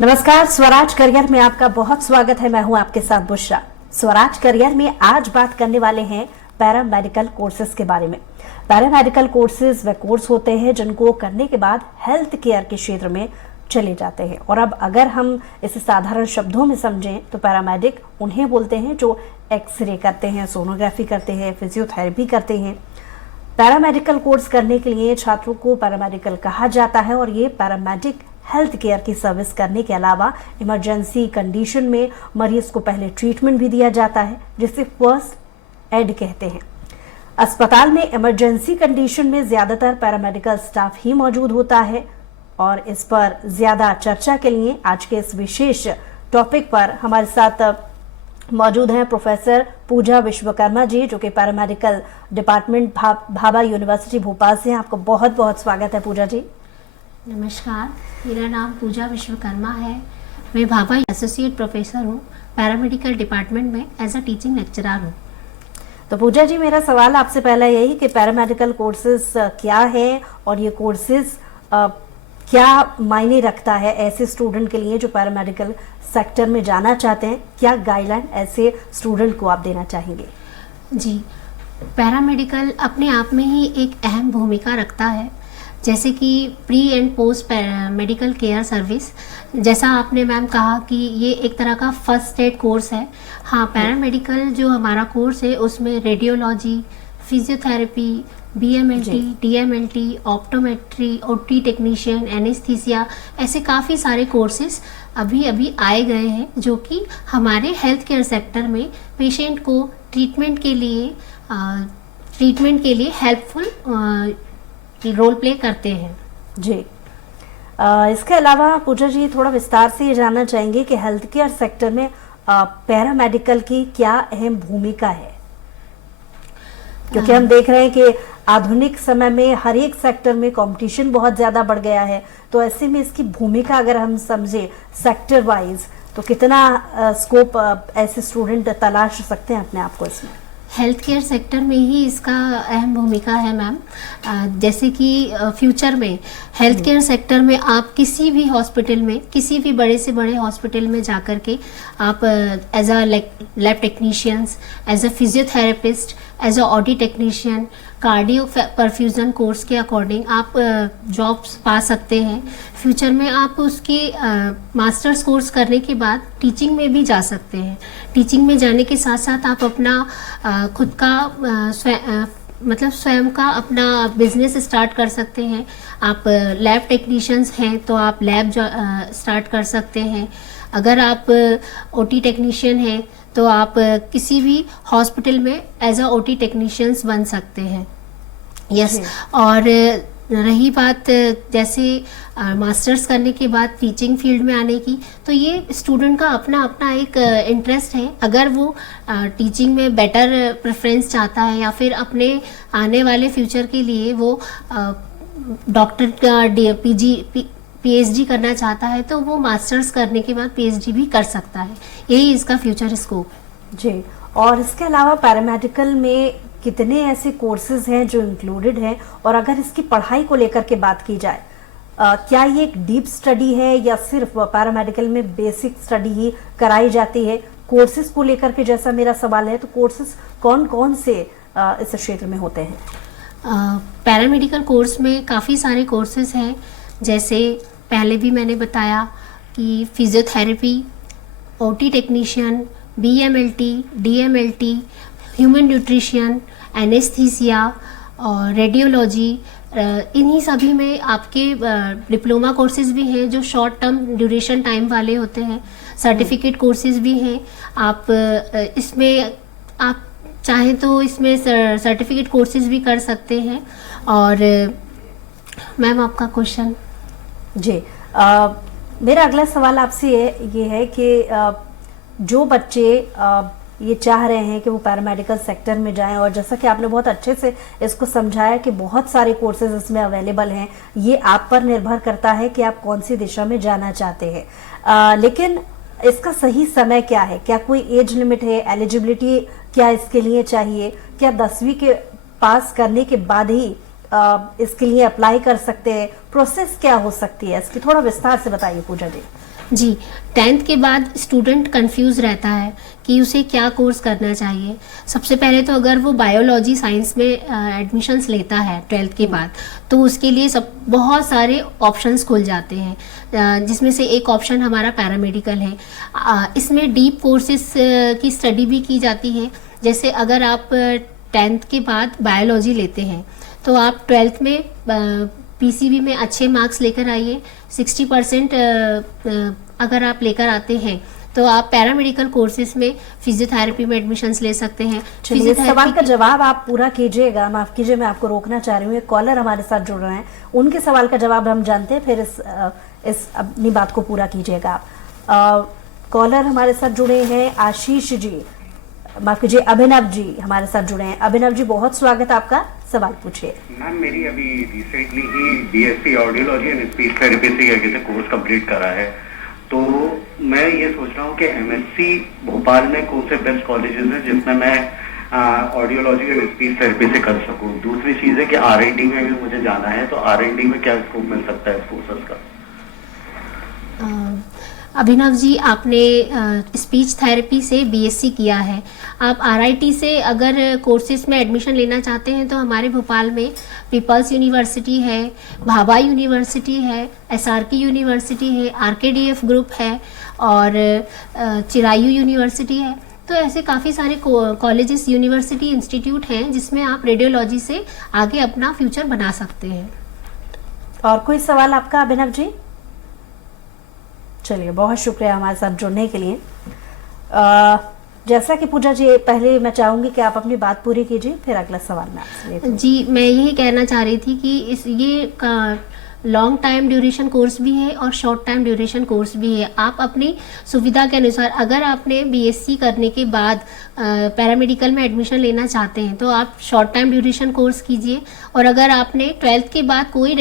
नमस्कार, स्वराज करियर में आपका बहुत स्वागत है। मैं हूं आपके साथ बुशरा। स्वराज करियर में आज बात करने वाले हैं पैरा मेडिकल कोर्सेज के बारे में। पैरा मेडिकल कोर्सेज वे कोर्स होते हैं जिनको करने के बाद हेल्थ केयर के क्षेत्र में चले जाते हैं। और अब अगर हम इसे साधारण शब्दों में समझें तो पैरामेडिक उन्हें बोलते हैं जो एक्सरे करते हैं, सोनोग्राफी करते हैं, फिजियोथेरेपी करते हैं। पैरामेडिकल कोर्स करने के लिए छात्रों को पैरामेडिकल कहा जाता है और ये पैरामेडिक हेल्थ केयर की सर्विस करने के अलावा इमरजेंसी कंडीशन में मरीज को पहले ट्रीटमेंट भी दिया जाता है, जिसे फर्स्ट एड कहते हैं। अस्पताल में इमरजेंसी कंडीशन में ज्यादातर पैरामेडिकल स्टाफ ही मौजूद होता है और इस पर ज्यादा चर्चा के लिए आज के इस विशेष टॉपिक पर हमारे साथ मौजूद हैं प्रोफेसर पूजा विश्वकर्मा जी, जो कि paramedical department Bhabha university Bhopal से हैं। आपको बहुत बहुत स्वागत है पूजा जी। नमस्कार, मेरा नाम पूजा विश्वकर्मा है। मैं भाभा एसोसिएट प्रोफेसर हूँ, पैरामेडिकल डिपार्टमेंट में एज अ टीचिंग लेक्चरर हूँ। तो पूजा जी, मेरा सवाल आपसे पहला यही कि पैरामेडिकल कोर्सेज क्या है और ये कोर्सेज क्या मायने रखता है ऐसे स्टूडेंट के लिए जो पैरामेडिकल सेक्टर में जाना चाहते हैं? क्या गाइडलाइन ऐसे स्टूडेंट को आप देना चाहेंगे? जी, पैरामेडिकल अपने आप में ही एक अहम भूमिका रखता है, जैसे कि pre and post medical care service. जैसा आपने मैम कहा कि ये एक तरह का फर्स्ट एड कोर्स है। हाँ, पैरामेडिकल जो हमारा कोर्स है उसमें radiology, physiotherapy, BMLT, DMLT, optometry, OT technician, anaesthesia, ऐसे काफ़ी सारे कोर्सेज अभी आए गए हैं जो कि हमारे हेल्थ केयर सेक्टर में पेशेंट को ट्रीटमेंट के लिए हेल्पफुल रोल प्ले करते हैं। जी, इसके अलावा पूजा जी थोड़ा विस्तार से ये जानना चाहेंगे कि हेल्थ केयर सेक्टर में पैरामेडिकल की क्या अहम भूमिका है, क्योंकि हम देख रहे हैं कि आधुनिक समय में हर एक सेक्टर में कंपटीशन बहुत ज्यादा बढ़ गया है। तो ऐसे में इसकी भूमिका अगर हम समझे सेक्टर वाइज तो कितना स्कोप ऐसे स्टूडेंट तलाश सकते हैं अपने आप को इसमें? हेल्थ केयर सेक्टर में ही इसका अहम भूमिका है मैम। जैसे कि फ्यूचर में हेल्थ केयर सेक्टर में आप किसी भी हॉस्पिटल में, किसी भी बड़े से बड़े हॉस्पिटल में जाकर के आप as a lab technicians, as a physiotherapist, as a audio technician, cardio perfusion course के अकॉर्डिंग आप जॉब्स पा सकते हैं। फ्यूचर में आप उसकी मास्टर्स कोर्स करने के बाद टीचिंग में भी जा सकते हैं। टीचिंग में जाने के साथ साथ आप अपना खुद का स्वयं का अपना बिजनेस स्टार्ट कर सकते हैं। आप लैब टेक्नीशियंस हैं तो आप लैब स्टार्ट कर सकते हैं। अगर आप ओटी टेक्नीशियन हैं तो आप किसी भी हॉस्पिटल में एज अ ओटी टेक्नीशियंस बन सकते हैं। यस, और रही बात जैसे मास्टर्स करने के बाद टीचिंग फील्ड में आने की, तो ये स्टूडेंट का अपना अपना एक इंटरेस्ट है। अगर वो टीचिंग में बेटर प्रेफरेंस चाहता है या फिर अपने आने वाले फ्यूचर के लिए वो डॉक्टर का पीएचडी करना चाहता है तो वो मास्टर्स करने के बाद पीएचडी भी कर सकता है। यही इसका फ्यूचर स्कोप है। जी, और इसके अलावा पैरामेडिकल में कितने ऐसे कोर्सेज हैं जो इंक्लूडेड हैं, और अगर इसकी पढ़ाई को लेकर के बात की जाए, क्या ये एक डीप स्टडी है या सिर्फ पैरामेडिकल में बेसिक स्टडी ही कराई जाती है? कोर्सेज को लेकर के जैसा मेरा सवाल है, तो कोर्सेज कौन कौन से इस क्षेत्र में होते हैं? पैरामेडिकल कोर्स में काफ़ी सारे कोर्सेज हैं, जैसे पहले भी मैंने बताया कि physiotherapy, OT technician, BMLT, DMLT, human nutrition, anaesthesia और रेडियोलॉजी, इन्हीं सभी में आपके डिप्लोमा कोर्सेज भी हैं जो शॉर्ट टर्म ड्यूरेशन टाइम वाले होते हैं। सर्टिफिकेट कोर्सेज भी हैं। आप इसमें आप चाहें तो इसमें सर्टिफिकेट कोर्सेज भी कर सकते हैं। और मैम आपका क्वेश्चन? जी, मेरा अगला सवाल आपसे ये है कि जो बच्चे ये चाह रहे हैं कि वो पैरामेडिकल सेक्टर में जाएं, और जैसा कि आपने बहुत अच्छे से इसको समझाया कि बहुत सारे कोर्सेज इसमें अवेलेबल हैं, ये आप पर निर्भर करता है कि आप कौन सी दिशा में जाना चाहते हैं। लेकिन इसका सही समय क्या है? क्या कोई एज लिमिट है? एलिजिबिलिटी क्या इसके लिए चाहिए? क्या 10वीं के पास करने के बाद ही इसके लिए अप्लाई कर सकते हैं? प्रोसेस क्या हो सकती है इसकी? थोड़ा विस्तार से बताइए पूजा जी। जी, 10th के बाद स्टूडेंट कंफ्यूज रहता है कि उसे क्या कोर्स करना चाहिए। सबसे पहले तो अगर वो बायोलॉजी साइंस में एडमिशन्स लेता है 12th के बाद, तो उसके लिए सब बहुत सारे ऑप्शंस खुल जाते हैं, जिसमें से एक ऑप्शन हमारा पैरामेडिकल है। इसमें डीप कोर्सेज की स्टडी भी की जाती है। जैसे अगर आप 10th के बाद बायोलॉजी लेते हैं तो आप 12th में पीसीबी में अच्छे मार्क्स लेकर आइए। 60% अगर आप लेकर आते हैं तो आप पैरामेडिकल कोर्सेज में फिजियोथेरेपी में एडमिशन्स ले सकते हैं। चलिए, इस सवाल का जवाब आप पूरा कीजिएगा, माफ कीजिए मैं आपको रोकना चाह रही हूँ। एक कॉलर हमारे साथ जुड़ रहे हैं, उनके सवाल का जवाब हम जानते हैं, फिर इस अपनी बात को पूरा कीजिएगा आप। कॉलर हमारे साथ जुड़े हैं आशीष जी, माफ कीजिए अभिनव जी हमारे साथ जुड़े हैं। अभिनव जी, बहुत स्वागत आपका, सवाल पूछिए। मैम, मेरी अभी recently he BSc audiology and speech therapy से क्या कहते हैं कोर्स कंप्लीट करा है, तो मैं ये सोच रहा हूँ कि एमएससी भोपाल में कौन से बेस्ट कॉलेजेस हैं जिसमें मैं ऑडियोलॉजी एंड स्पीच थेरेपी से कर सकूँ। दूसरी चीज़ है कि आरएनडी में भी मुझे जाना है, तो आरएनडी में क्या स्कोप मिल सकता है इस कोर्सेज का? अभिनव जी, आपने स्पीच थेरेपी से बीएससी किया है। आप आरआईटी से अगर कोर्सेज में एडमिशन लेना चाहते हैं तो हमारे भोपाल में पीपल्स यूनिवर्सिटी है, भाभा यूनिवर्सिटी है, एसआरके यूनिवर्सिटी है, आरकेडीएफ ग्रुप है और चिरायू यूनिवर्सिटी है। तो ऐसे काफ़ी सारे कॉलेजेस, यूनिवर्सिटी, इंस्टीट्यूट हैं जिसमें आप रेडियोलॉजी से आगे अपना फ्यूचर बना सकते हैं। और कोई सवाल आपका अभिनव जी? चलिए, बहुत शुक्रिया हमारे साथ जुड़ने के लिए। जैसा कि पूजा जी, पहले मैं चाहूंगी कि आप अपनी बात पूरी कीजिए, फिर अगला सवाल मैं आपसे लेती हूँ। जी, मैं यही कहना चाह रही थी कि ये लॉन्ग टाइम ड्यूरेशन कोर्स भी है और शॉर्ट टाइम ड्यूरेशन कोर्स भी है। आप अपनी सुविधा के अनुसार, अगर आपने बीएससी करने के बाद पैरामेडिकल में एडमिशन लेना चाहते हैं तो आप शॉर्ट टाइम ड्यूरेशन कोर्स कीजिए, और अगर आपने 12th के बाद कोई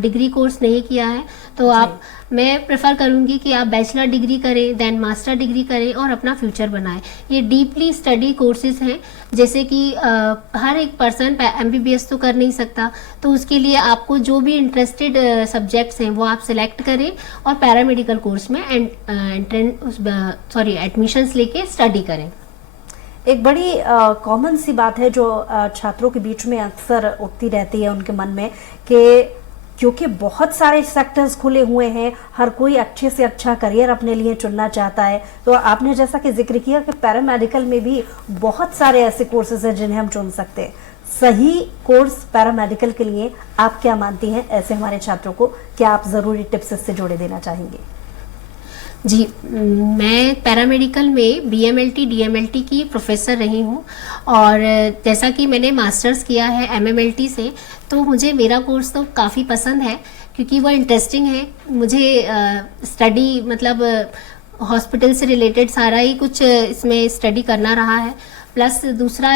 डिग्री कोर्स नहीं किया है तो आप, मैं प्रेफर करूंगी कि आप बैचलर डिग्री करें, देन मास्टर डिग्री करें और अपना फ्यूचर बनाएं। ये डीपली स्टडी कोर्सेज हैं, जैसे कि हर एक पर्सन एमबीबीएस तो कर नहीं सकता, तो उसके लिए आपको जो भी इंटरेस्टेड सब्जेक्ट्स हैं वो आप सिलेक्ट करें और पैरामेडिकल कोर्स में एडमिशन्स लेके स्टडी करें। एक बड़ी कॉमन सी बात है जो छात्रों के बीच में अक्सर उठती रहती है उनके मन में, कि क्योंकि बहुत सारे सेक्टर्स खुले हुए हैं, हर कोई अच्छे से अच्छा करियर अपने लिए चुनना चाहता है। तो आपने जैसा कि जिक्र किया कि पैरामेडिकल में भी बहुत सारे ऐसे कोर्सेज हैं जिन्हें हम चुन सकते हैं। सही कोर्स पैरामेडिकल के लिए आप क्या मानती हैं? ऐसे हमारे छात्रों को क्या आप ज़रूरी टिप्स इससे जोड़े देना चाहेंगे? जी, मैं पैरामेडिकल में बीएमएलटी डीएमएलटी की प्रोफेसर रही हूँ, और जैसा कि मैंने मास्टर्स किया है एमएमएलटी से, तो मुझे मेरा कोर्स तो काफ़ी पसंद है क्योंकि वो इंटरेस्टिंग है। मुझे स्टडी मतलब हॉस्पिटल से रिलेटेड सारा ही कुछ इसमें स्टडी करना रहा है। प्लस दूसरा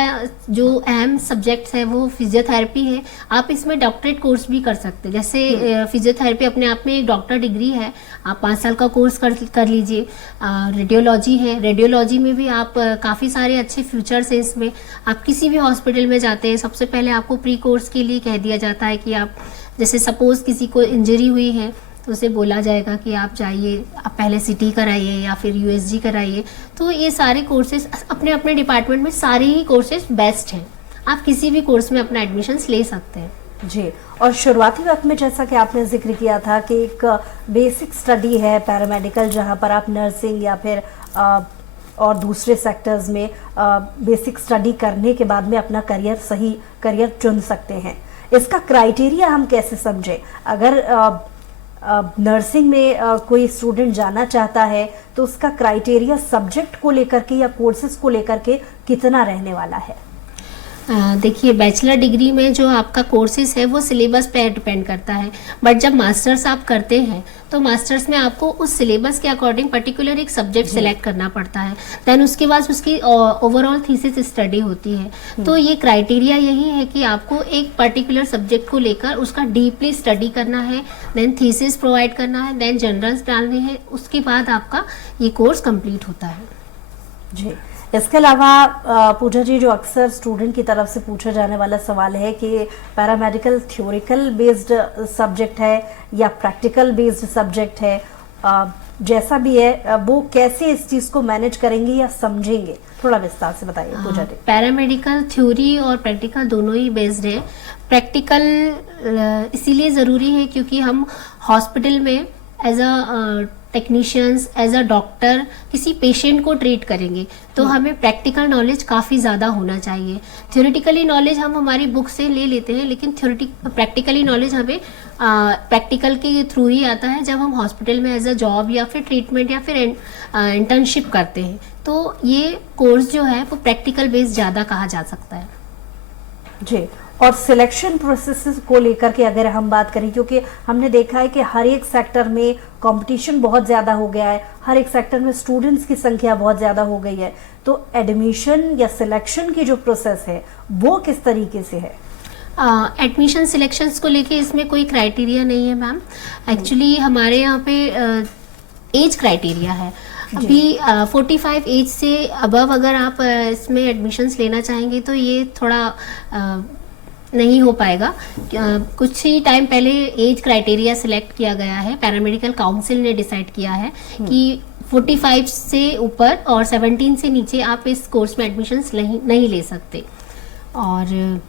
जो अहम सब्जेक्ट्स है वो फिजियोथेरेपी है। आप इसमें डॉक्टरेट कोर्स भी कर सकते हैं, जैसे फिजियोथेरेपी अपने आप में एक डॉक्टर डिग्री है, आप 5 साल का कोर्स कर लीजिए। रेडियोलॉजी है, रेडियोलॉजी में भी आप काफ़ी सारे अच्छे फ्यूचर्स हैं इसमें। आप किसी भी हॉस्पिटल में जाते हैं, सबसे पहले आपको प्री कोर्स के लिए कह दिया जाता है कि आप, जैसे सपोज़ किसी को इंजरी हुई है तो उसे बोला जाएगा कि आप जाइए, आप पहले सीटी कराइए या फिर यूएसजी कराइए। तो ये सारे कोर्सेज अपने अपने डिपार्टमेंट में सारे ही कोर्सेज बेस्ट हैं, आप किसी भी कोर्स में अपना एडमिशन्स ले सकते हैं। जी, और शुरुआती वक्त में जैसा कि आपने जिक्र किया था कि एक बेसिक स्टडी है पैरामेडिकल, जहां पर आप नर्सिंग या फिर और दूसरे सेक्टर्स में बेसिक स्टडी करने के बाद में अपना सही करियर चुन सकते हैं। इसका क्राइटेरिया हम कैसे समझें? अगर नर्सिंग में कोई स्टूडेंट जाना चाहता है तो उसका क्राइटेरिया सब्जेक्ट को लेकर के या कोर्सेज को लेकर के कितना रहने वाला है? देखिए, बैचलर डिग्री में जो आपका कोर्सेज है वो सिलेबस पे डिपेंड करता है, बट जब मास्टर्स आप करते हैं तो मास्टर्स में आपको उस सिलेबस के अकॉर्डिंग पर्टिकुलर एक सब्जेक्ट सिलेक्ट करना पड़ता है। देन उसके बाद उसकी ओवरऑल थीसिस स्टडी होती है। तो ये क्राइटेरिया यही है कि आपको एक पर्टिकुलर सब्जेक्ट को लेकर उसका डीपली स्टडी करना है, देन थीसिस प्रोवाइड करना है, देन जर्नल्स डालने हैं, उसके बाद आपका ये कोर्स कंप्लीट होता है। जी, इसके अलावा पूजा जी, जो अक्सर स्टूडेंट की तरफ से पूछा जाने वाला सवाल है कि पैरामेडिकल थ्योरिकल बेस्ड सब्जेक्ट है या प्रैक्टिकल बेस्ड सब्जेक्ट है, जैसा भी है वो कैसे इस चीज को मैनेज करेंगे या समझेंगे, थोड़ा विस्तार से बताइए पूजा जी। पैरामेडिकल थ्योरी और प्रैक्टिकल दोनों ही बेस्ड है। प्रैक्टिकल इसीलिए ज़रूरी है क्योंकि हम हॉस्पिटल में as a technicians, as a doctor किसी पेशेंट को ट्रीट करेंगे तो हमें प्रैक्टिकल नॉलेज काफ़ी ज़्यादा होना चाहिए। थ्योरेटिकली नॉलेज हम हमारी बुक से ले लेते हैं, लेकिन प्रैक्टिकली नॉलेज हमें प्रैक्टिकल के थ्रू ही आता है जब हम हॉस्पिटल में एज अ जॉब या फिर ट्रीटमेंट या फिर इंटर्नशिप करते हैं। तो ये कोर्स जो है वो प्रैक्टिकल बेस्ड ज़्यादा कहा जा सकता है जी। और सिलेक्शन प्रोसेस को लेकर के अगर हम बात करें, क्योंकि हमने देखा है कि हर एक सेक्टर में कंपटीशन बहुत ज़्यादा हो गया है, हर एक सेक्टर में स्टूडेंट्स की संख्या बहुत ज़्यादा हो गई है, तो एडमिशन या सिलेक्शन की जो प्रोसेस है वो किस तरीके से है? एडमिशन सिलेक्शंस को लेके इसमें कोई क्राइटेरिया नहीं है मैम। एक्चुअली हमारे यहाँ पे एज क्राइटेरिया है। अभी 45 एज से अबव अगर आप इसमें एडमिशन्स लेना चाहेंगे तो ये थोड़ा नहीं हो पाएगा। कुछ ही टाइम पहले एज क्राइटेरिया सिलेक्ट किया गया है, पैरामेडिकल काउंसिल ने डिसाइड किया है कि 45 से ऊपर और 17 से नीचे आप इस कोर्स में एडमिशन्स नहीं ले सकते। और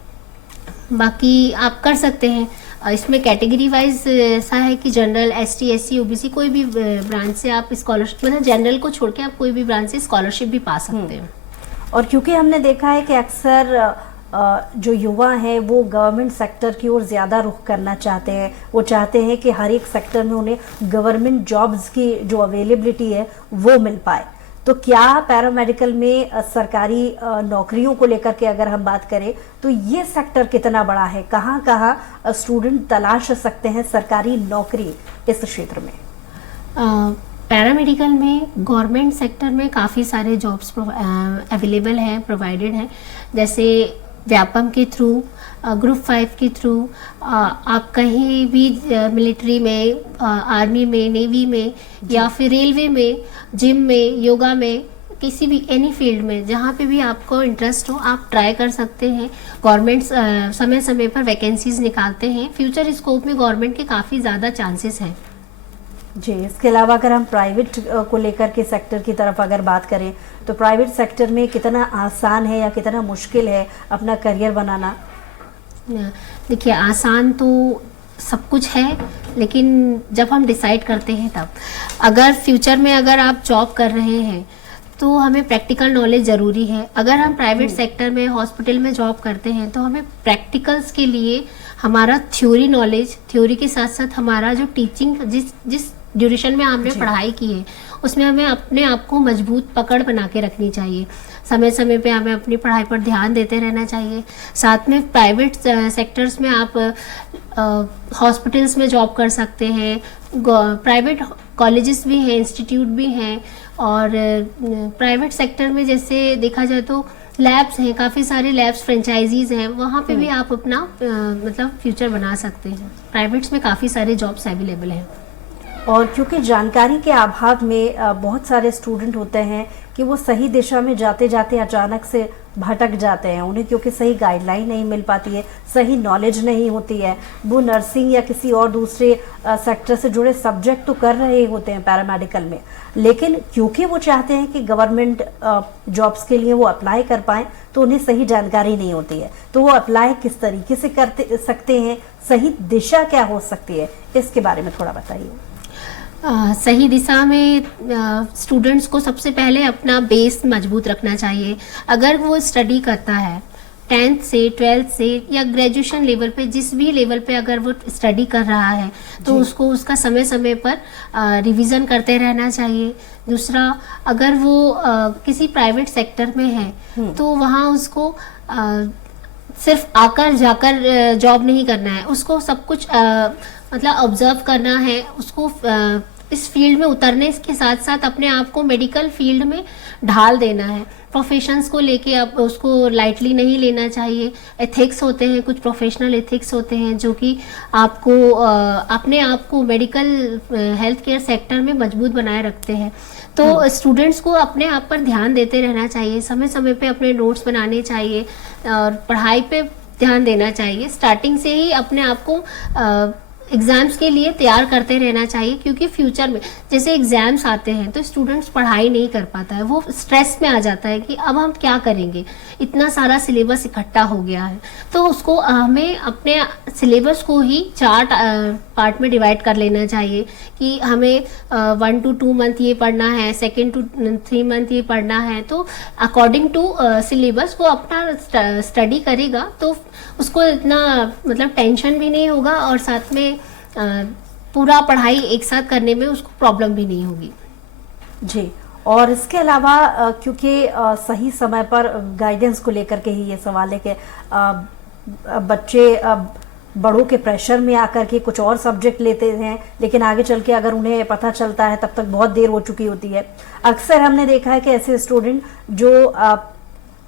बाकी आप कर सकते हैं। इसमें कैटेगरी वाइज ऐसा है कि जनरल, एसटी, एससी, ओबीसी कोई भी ब्रांच से आप स्कॉलरशिप, मतलब जनरल को छोड़ के आप कोई भी ब्रांच से स्कॉलरशिप भी पा सकते हैं। और क्योंकि हमने देखा है कि अक्सर जो युवा हैं वो गवर्नमेंट सेक्टर की ओर ज़्यादा रुख करना चाहते हैं, वो चाहते हैं कि हर एक सेक्टर में उन्हें गवर्नमेंट जॉब्स की जो अवेलेबिलिटी है वो मिल पाए। तो क्या पैरामेडिकल में सरकारी नौकरियों को लेकर के अगर हम बात करें तो ये सेक्टर कितना बड़ा है, कहाँ कहाँ स्टूडेंट तलाश सकते हैं सरकारी नौकरी इस क्षेत्र में? पैरामेडिकल में गवर्नमेंट सेक्टर में काफ़ी सारे जॉब्स अवेलेबल हैं, प्रोवाइडेड हैं। जैसे व्यापम के थ्रू, ग्रुप 5 के थ्रू आप कहीं भी मिलिट्री में, आर्मी में, नेवी में या फिर रेलवे में, जिम में, योगा में, किसी भी एनी फील्ड में जहाँ पे भी आपको इंटरेस्ट हो आप ट्राई कर सकते हैं। गवर्नमेंट समय समय पर वैकेंसीज निकालते हैं। फ्यूचर स्कोप में गवर्नमेंट के काफ़ी ज़्यादा चांसेस हैं जी। इसके अलावा अगर हम प्राइवेट को लेकर के सेक्टर की तरफ अगर बात करें तो प्राइवेट सेक्टर में कितना आसान है या कितना मुश्किल है अपना करियर बनाना? देखिए, आसान तो सब कुछ है, लेकिन जब हम डिसाइड करते हैं तब, अगर फ्यूचर में अगर आप जॉब कर रहे हैं तो हमें प्रैक्टिकल नॉलेज ज़रूरी है। अगर हम प्राइवेट सेक्टर में हॉस्पिटल में जॉब करते हैं तो हमें प्रैक्टिकल्स के लिए हमारा थ्योरी नॉलेज, थ्योरी के साथ साथ हमारा जो टीचिंग, जिस ड्यूरेशन में हमने पढ़ाई की है उसमें हमें अपने आप को मजबूत पकड़ बना के रखनी चाहिए। समय समय पे हमें अपनी पढ़ाई पर ध्यान देते रहना चाहिए। साथ में प्राइवेट सेक्टर्स में आप हॉस्पिटल्स में जॉब कर सकते हैं, प्राइवेट कॉलेजेस भी हैं, इंस्टीट्यूट भी हैं। और प्राइवेट सेक्टर में जैसे देखा जाए तो लैब्स हैं, काफ़ी सारे लैब्स फ्रेंचाइजीज हैं, वहाँ पे भी आप अपना मतलब फ्यूचर बना सकते हैं। प्राइवेट्स में काफ़ी सारे जॉब्स अवेलेबल हैं। और क्योंकि जानकारी के अभाव में बहुत सारे स्टूडेंट होते हैं कि वो सही दिशा में जाते जाते अचानक से भटक जाते हैं, उन्हें क्योंकि सही गाइडलाइन नहीं मिल पाती है, सही नॉलेज नहीं होती है। वो नर्सिंग या किसी और दूसरे सेक्टर से जुड़े सब्जेक्ट तो कर रहे होते हैं पैरामेडिकल में, लेकिन क्योंकि वो चाहते हैं कि गवर्नमेंट जॉब्स के लिए वो अप्लाई कर पाएँ तो उन्हें सही जानकारी नहीं होती है। तो वो अप्लाई किस तरीके से कर सकते हैं, सही दिशा क्या हो सकती है, इसके बारे में थोड़ा बताइए। सही दिशा में स्टूडेंट्स को सबसे पहले अपना बेस मजबूत रखना चाहिए। अगर वो स्टडी करता है 10th से 12th से या ग्रेजुएशन लेवल पे, जिस भी लेवल पे अगर वो स्टडी कर रहा है तो उसको उसका समय समय पर रिवीजन करते रहना चाहिए। दूसरा, अगर वो किसी प्राइवेट सेक्टर में है तो वहाँ उसको सिर्फ आकर जाकर जॉब नहीं करना है, उसको सब कुछ मतलब ऑब्जर्व करना है। उसको इस फील्ड में उतरने के साथ साथ अपने आप को मेडिकल फील्ड में ढाल देना है। प्रोफेशंस को लेके आप उसको लाइटली नहीं लेना चाहिए। एथिक्स होते हैं, कुछ प्रोफेशनल एथिक्स होते हैं जो कि आपको अपने आप को मेडिकल हेल्थ केयर सेक्टर में मजबूत बनाए रखते हैं। तो स्टूडेंट्स को अपने आप पर ध्यान देते रहना चाहिए, समय समय पे अपने नोट्स बनाने चाहिए और पढ़ाई पे ध्यान देना चाहिए। स्टार्टिंग से ही अपने आप को एग्जाम्स के लिए तैयार करते रहना चाहिए, क्योंकि फ्यूचर में जैसे एग्जाम्स आते हैं तो स्टूडेंट्स पढ़ाई नहीं कर पाता है, वो स्ट्रेस में आ जाता है कि अब हम क्या करेंगे, इतना सारा सिलेबस इकट्ठा हो गया है। तो उसको हमें अपने सिलेबस को ही 4 पार्ट में डिवाइड कर लेना चाहिए कि हमें 1 to 2 मंथ ये पढ़ना है, 2 to 3 मंथ ये पढ़ना है। तो अकॉर्डिंग टू सिलेबस वो अपना स्टडी करेगा तो उसको इतना मतलब टेंशन भी नहीं होगा, और साथ में पूरा पढ़ाई एक साथ करने में उसको प्रॉब्लम भी नहीं होगी। जी, और इसके अलावा क्योंकि सही समय पर गाइडेंस को लेकर के ही ये सवाल है कि बच्चे बड़ों के प्रेशर में आकर के कुछ और सब्जेक्ट लेते हैं, लेकिन आगे चल के अगर उन्हें पता चलता है तब तक बहुत देर हो चुकी होती है। अक्सर हमने देखा है कि ऐसे स्टूडेंट जो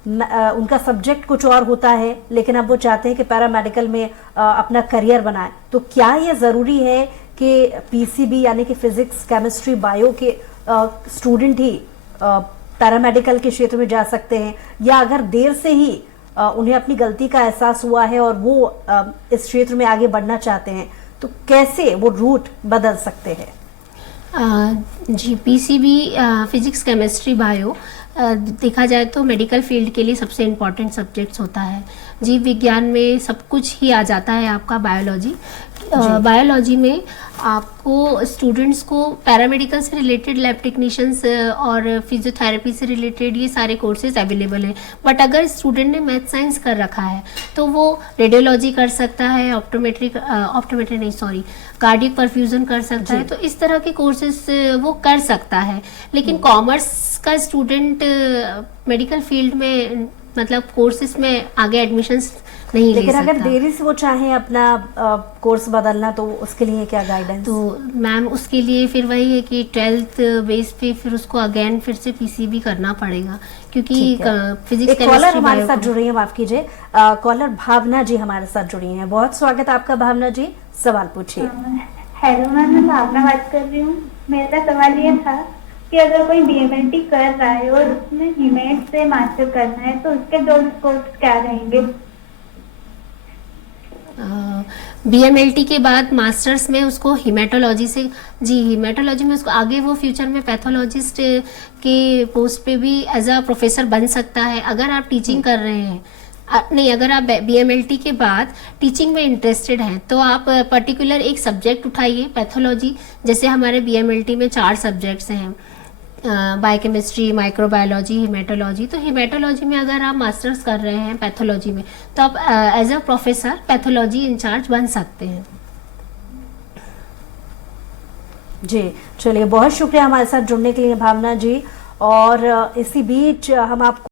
उनका सब्जेक्ट कुछ और होता है, लेकिन अब वो चाहते हैं कि पैरामेडिकल में अपना करियर बनाए। तो क्या ये ज़रूरी है कि पीसीबी यानी कि फिजिक्स, केमिस्ट्री, बायो के स्टूडेंट ही पैरामेडिकल के क्षेत्र में जा सकते हैं, या अगर देर से ही उन्हें अपनी गलती का एहसास हुआ है और वो इस क्षेत्र में आगे बढ़ना चाहते हैं, तो कैसे वो रूट बदल सकते हैं? जी, पीसीबी, फिजिक्स, केमिस्ट्री, बायो देखा जाए तो मेडिकल फील्ड के लिए सबसे इम्पॉर्टेंट सब्जेक्ट्स होता है। जीव विज्ञान में सब कुछ ही आ जाता है आपका बायोलॉजी। बायोलॉजी में आपको स्टूडेंट्स को पैरामेडिकल से रिलेटेड, लैब टेक्नीशियंस और फिजियोथेरेपी से रिलेटेड ये सारे कोर्सेज अवेलेबल हैं। बट अगर स्टूडेंट ने मैथ साइंस कर रखा है तो वो रेडियोलॉजी कर सकता है, कार्डियक परफ्यूजन कर सकता है। तो इस तरह के कोर्सेज वो कर सकता है। लेकिन कॉमर्स का स्टूडेंट मेडिकल फील्ड में मतलब कोर्सेज में आगे एडमिशन्स नहीं ले सकता। लेकिन अगर देरी से वो चाहें अपना कोर्स बदलना, तो उसके लिए क्या गाइडेंस? तो मैम उसके लिए फिर वही है कि 12th बेस पे फिर उसको अगेन फिर से पीसीबी करना पड़ेगा, क्योंकि फिजिक्स, केमिस्ट्री, कॉलर हमारे साथ जुड़ रही है, माफ कीजिए, कॉलर भावना जी हमारे साथ जुड़ी हैं। बहुत स्वागत है आपका भावना जी, सवाल पूछिए। हेलो मैम, मैं भावना बात कर रही हूँ। मेरा सवाल ये था कि अगर कोई बीएमएलटी कर रहा है और उसमें हीमेट से मास्टर करना है तो उसके 2 स्कोप्स क्या रहेंगे? बीएमएलटी के बाद मास्टर्स में उसको हीमेटोलॉजी से, जी हीमेटोलॉजी में उसको आगे वो फ्यूचर में पैथोलॉजिस्ट के पोस्ट पे भी एज अ प्रोफेसर बन सकता है। अगर आप टीचिंग कर रहे हैं, नहीं, अगर आप बीएमएलटी के बाद टीचिंग में इंटरेस्टेड हैं तो आप पर्टिकुलर एक सब्जेक्ट उठाइए पैथोलॉजी। जैसे हमारे बीएमएलटी में 4 सब्जेक्ट्स हैं, बायोकेमिस्ट्री, माइक्रोबायोलॉजी, हीमेटोलॉजी। तो हीमेटोलॉजी में अगर आप मास्टर्स कर रहे हैं पैथोलॉजी में तो आप as a professor pathology incharge बन सकते हैं। जी, चलिए, बहुत शुक्रिया हमारे साथ जुड़ने के लिए भावना जी। और इसी बीच हम आपको